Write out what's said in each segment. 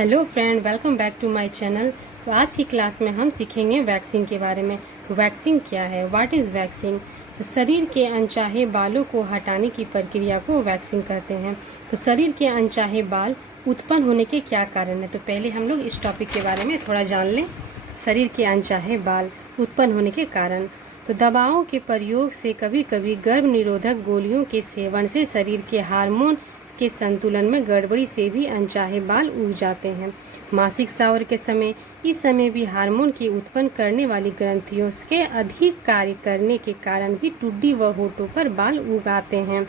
Hello friend, welcome back to my channel. तो आज की क्लास में हम सीखेंगे वैक्सिंग के बारे में। वैक्सिंग क्या है? What is waxing? तो शरीर के अनचाहे बालों को हटाने की प्रक्रिया को वैक्सिंग कहते हैं। तो शरीर के अनचाहे बाल उत्पन्न होने के क्या कारण है? तो पहले हम लोग इस टॉपिक के बारे में थोड़ा जान लें। शरीर के अनचाहे बाल उत्पन्न होने के कारण। तो दवाओं के प्रयोग से, कभी कभी गर्भ निरोधक गोलियों के सेवन से, शरीर के हार्मोन के संतुलन में गड़बड़ी से भी अनचाहे बाल उग जाते हैं। मासिक स्राव के समय, इस समय भी हार्मोन की उत्पन्न करने वाली ग्रंथियों के अधिक कार्य करने के कारण भी टुड्डी व होठों पर बाल उग आते हैं।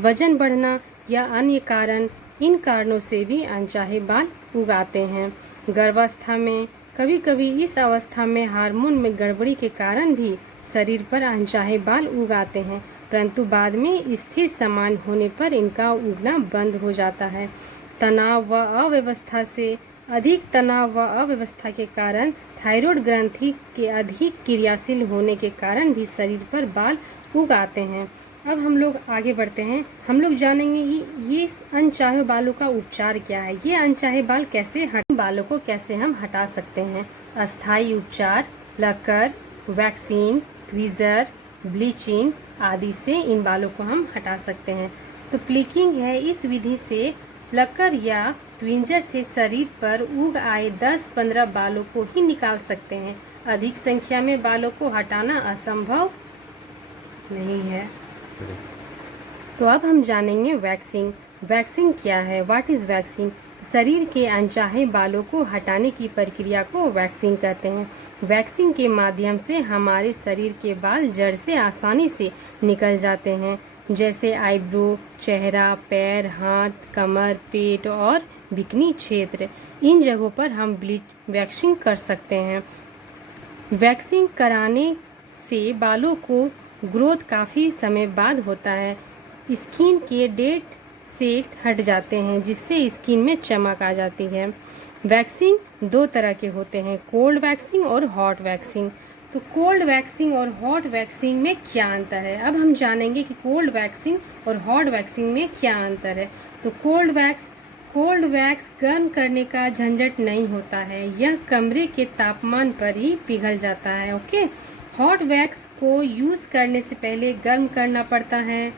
वजन बढ़ना या अन्य कारण, इन कारणों से भी अनचाहे बाल उग आते हैं। गर्भावस्था में, कभी कभी इस अवस्था में हार्मोन में गड़बड़ी के कारण भी शरीर पर अनचाहे बाल उग आते हैं, परंतु बाद में स्थिति समान होने पर इनका उगना बंद हो जाता है। तनाव व अव्यवस्था से, अधिक तनाव व अव्यवस्था के कारण, थायराइड ग्रंथि के अधिक क्रियाशील होने के कारण भी शरीर पर बाल उग आते हैं। अब हम लोग आगे बढ़ते हैं। हम लोग जानेंगे ये अनचाहे बालों का उपचार क्या है। ये अनचाहे बाल बालों को कैसे हम हटा सकते हैं। अस्थायी उपचार, लकर, वैक्सीन, ट्वीजर, ब्लीचिंग आदि से इन बालों को हम हटा सकते हैं। तो प्लीकिंग है, इस विधि से लकर या ट्विंजर से शरीर पर उग आए 10-15 बालों को ही निकाल सकते हैं। अधिक संख्या में बालों को हटाना असंभव नहीं है। तो अब हम जानेंगे वैक्सिंग। वैक्सिंग क्या है? What is waxing? शरीर के अनचाहे बालों को हटाने की प्रक्रिया को वैक्सिंग कहते हैं। वैक्सिंग के माध्यम से हमारे शरीर के बाल जड़ से आसानी से निकल जाते हैं, जैसे आईब्रो, चेहरा, पैर, हाथ, कमर, पेट और बिकनी क्षेत्र। इन जगहों पर हम वैक्सिंग कर सकते हैं। वैक्सिंग कराने से बालों को ग्रोथ काफ़ी समय बाद होता है। स्किन के डेड सेट हट जाते हैं, जिससे स्किन में चमक आ जाती है। वैक्सिंग दो तरह के होते हैं, कोल्ड वैक्सिंग और हॉट वैक्सिंग। तो कोल्ड वैक्सिंग और हॉट वैक्सिंग में क्या अंतर है? अब हम जानेंगे कि कोल्ड वैक्सिंग और हॉट वैक्सिंग में क्या अंतर है। तो कोल्ड वैक्स गर्म करने का झंझट नहीं होता है, यह कमरे के तापमान पर ही पिघल जाता है। ओके। हॉट वैक्स को यूज़ करने से पहले गर्म करना पड़ता है।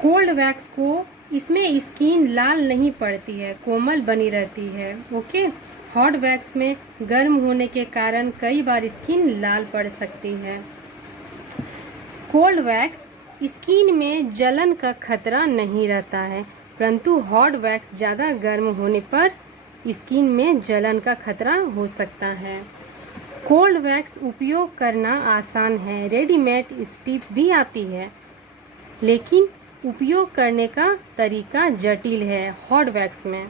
कोल्ड वैक्स को, इसमें स्किन लाल नहीं पड़ती है, कोमल बनी रहती है। ओके। हॉट वैक्स में गर्म होने के कारण कई बार स्किन लाल पड़ सकती है। कोल्ड वैक्स स्किन में जलन का खतरा नहीं रहता है, परंतु हॉट वैक्स ज़्यादा गर्म होने पर स्किन में जलन का खतरा हो सकता है। कोल्ड वैक्स उपयोग करना आसान है, रेडीमेड स्टिप भी आती है, लेकिन उपयोग करने का तरीका जटिल है। हॉट वैक्स में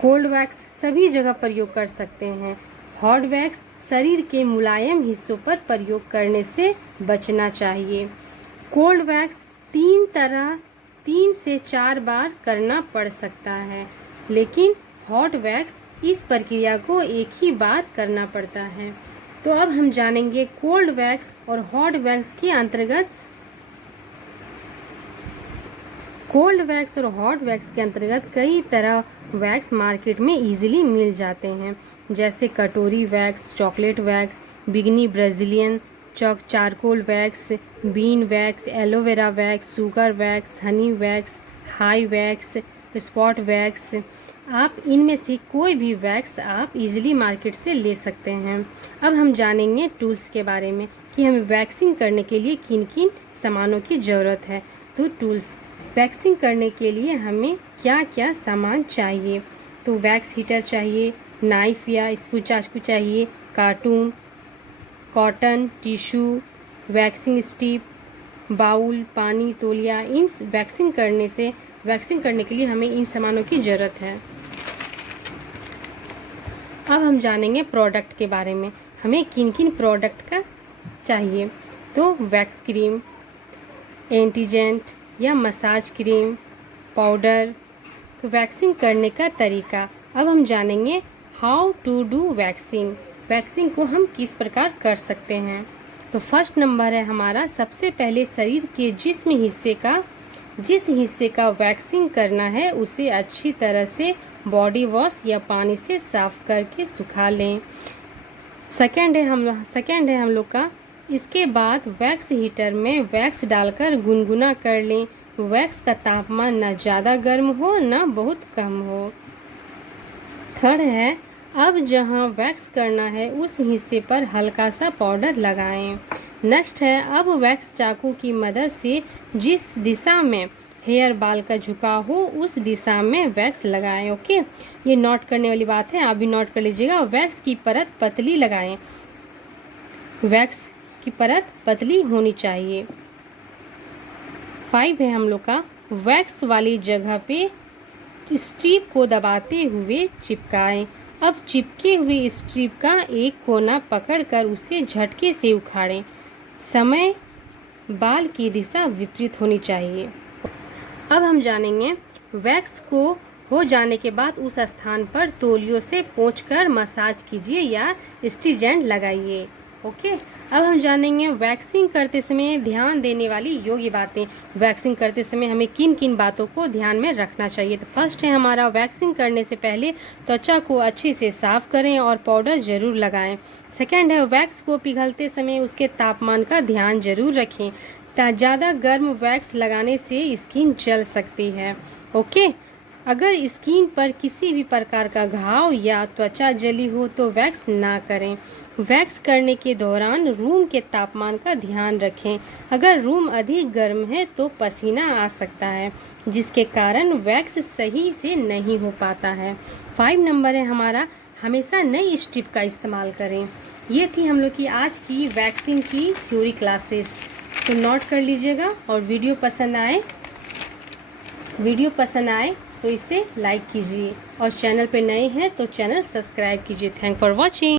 कोल्ड वैक्स सभी जगह प्रयोग कर सकते हैं। हॉट वैक्स शरीर के मुलायम हिस्सों पर प्रयोग करने से बचना चाहिए। कोल्ड वैक्स 3 से 4 बार करना पड़ सकता है, लेकिन हॉट वैक्स इस प्रक्रिया को एक ही बार करना पड़ता है। तो अब हम जानेंगे कोल्ड वैक्स और हॉट वैक्स के अंतर्गत। कोल्ड वैक्स और हॉट वैक्स के अंतर्गत कई तरह वैक्स मार्केट में इजीली मिल जाते हैं, जैसे कटोरी wax, chocolate wax, bikini Brazilian, charcoal wax, bean wax, aloe vera wax, sugar wax, honey wax, high wax, spot wax. आप इनमें से कोई भी वैक्स आप इजीली मार्केट से ले सकते हैं। अब हम जानेंगे टूल्स के बारे में कि हमें वैक्सिंग करने के लिए किन किन सामानों की ज़रूरत है। तो टूल्स, वैक्सिंग करने के लिए हमें क्या क्या सामान चाहिए? तो वैक्स हीटर चाहिए, नाइफ या चाकू चाहिए, cartoon, cotton, tissue, waxing strip, bowl, पानी, तौलिया। इन वैक्सिंग करने के लिए हमें इन सामानों की ज़रूरत है। अब हम जानेंगे प्रोडक्ट के बारे में, हमें किन किन प्रोडक्ट का चाहिए। तो वैक्स क्रीम, एंटीजेंट या मसाज क्रीम, पाउडर। तो वैक्सिंग करने का तरीका, अब हम जानेंगे how to do waxing. Waxing को हम किस प्रकार कर सकते हैं। तो फर्स्ट नंबर है हमारा, सबसे पहले शरीर के जिस हिस्से का वैक्सिंग करना है उसे अच्छी तरह से बॉडी वॉश या पानी से साफ करके सुखा लें। सेकंड है हम लोग का, इसके बाद वैक्स हीटर में वैक्स डालकर गुनगुना कर लें। वैक्स का तापमान ना ज़्यादा गर्म हो ना बहुत कम हो। थर्ड है, अब जहां वैक्स करना है उस हिस्से पर हल्का सा पाउडर लगाएं। नेक्स्ट है, अब वैक्स चाकू की मदद से जिस दिशा में हेयर बाल का झुकाव हो उस दिशा में वैक्स लगाएं। ओके, ये नोट करने वाली बात है, आप भी नोट कर लीजिएगा। वैक्स की परत पतली लगाएं, वैक्स की परत पतली होनी चाहिए। 5 है हम लोग का, वैक्स वाली जगह पे स्ट्रिप को दबाते हुए चिपकाएं। अब चिपके हुए स्ट्रिप का एक कोना पकड़कर उसे झटके से उखाड़ें। समय बाल की दिशा विपरीत होनी चाहिए। अब हम जानेंगे, वैक्स को हो जाने के बाद उस स्थान पर तौलियों से पोंछकर मसाज कीजिए या स्टीजेंट लगाइए। ओके, अब हम जानेंगे वैक्सिंग करते समय ध्यान देने वाली योग्य बातें। वैक्सिंग करते समय हमें किन किन बातों को ध्यान में रखना चाहिए। तो फर्स्ट है हमारा, वैक्सिंग करने से पहले त्वचा को अच्छे से साफ करें और पाउडर जरूर लगाएं। सेकंड है, वैक्स को पिघलते समय उसके तापमान का ध्यान जरूर रखें। ज़्यादा गर्म वैक्स लगाने से स्किन जल सकती है। ओके, अगर स्किन पर किसी भी प्रकार का घाव या त्वचा जली हो तो वैक्स ना करें। वैक्स करने के दौरान रूम के तापमान का ध्यान रखें। अगर रूम अधिक गर्म है तो पसीना आ सकता है, जिसके कारण वैक्स सही से नहीं हो पाता है। 5 नंबर है हमारा, हमेशा नई स्ट्रिप का इस्तेमाल करें। ये थी हम लोग की आज की वैक्सिंग की थ्योरी क्लासेस, तो नोट कर लीजिएगा। और वीडियो पसंद आए तो इसे लाइक कीजिए और चैनल पे नए हैं तो चैनल सब्सक्राइब कीजिए। Thank for watching.